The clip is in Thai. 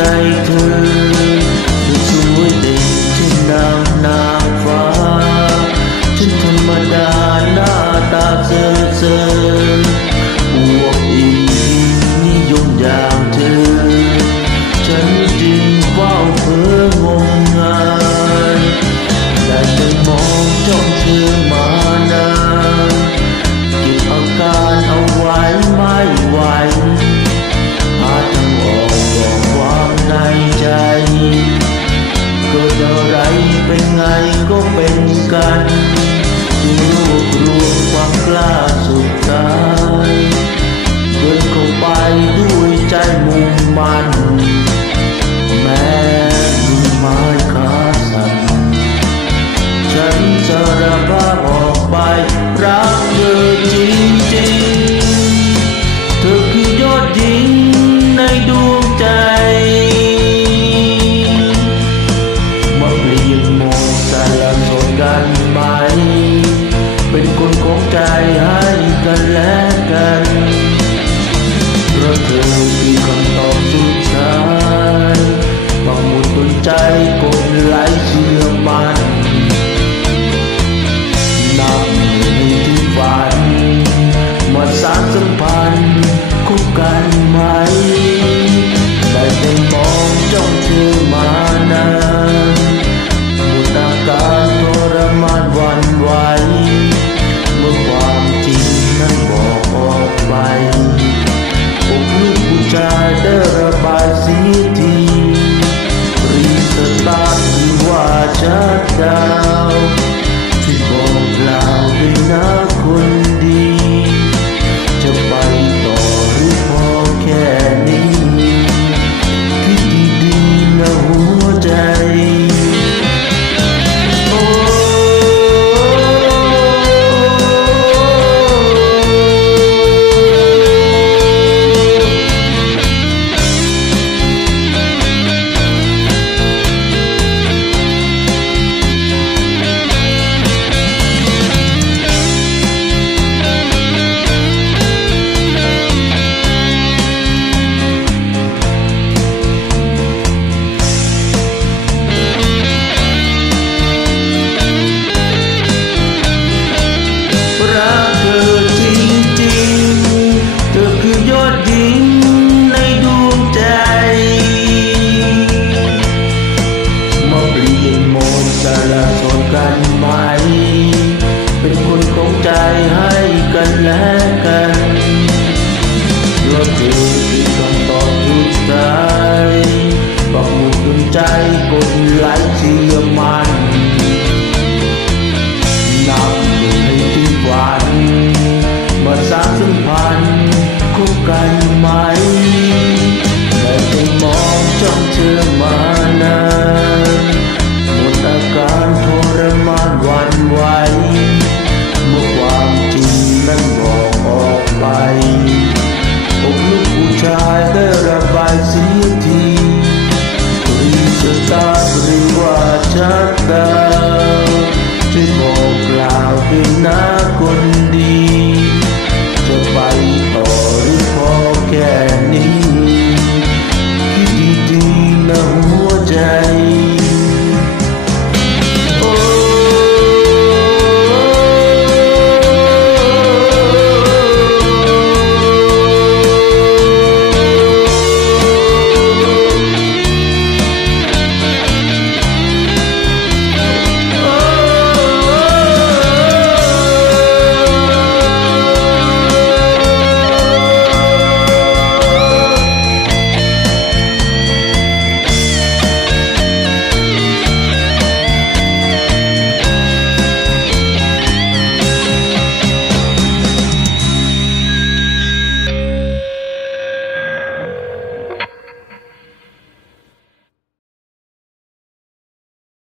ใจเธอดูสวยเด็กเช่นนางนาฟ้าฉันธรรมดา shut down ชายได้ระบายเสียทีรีสตาหรือว่าชักดา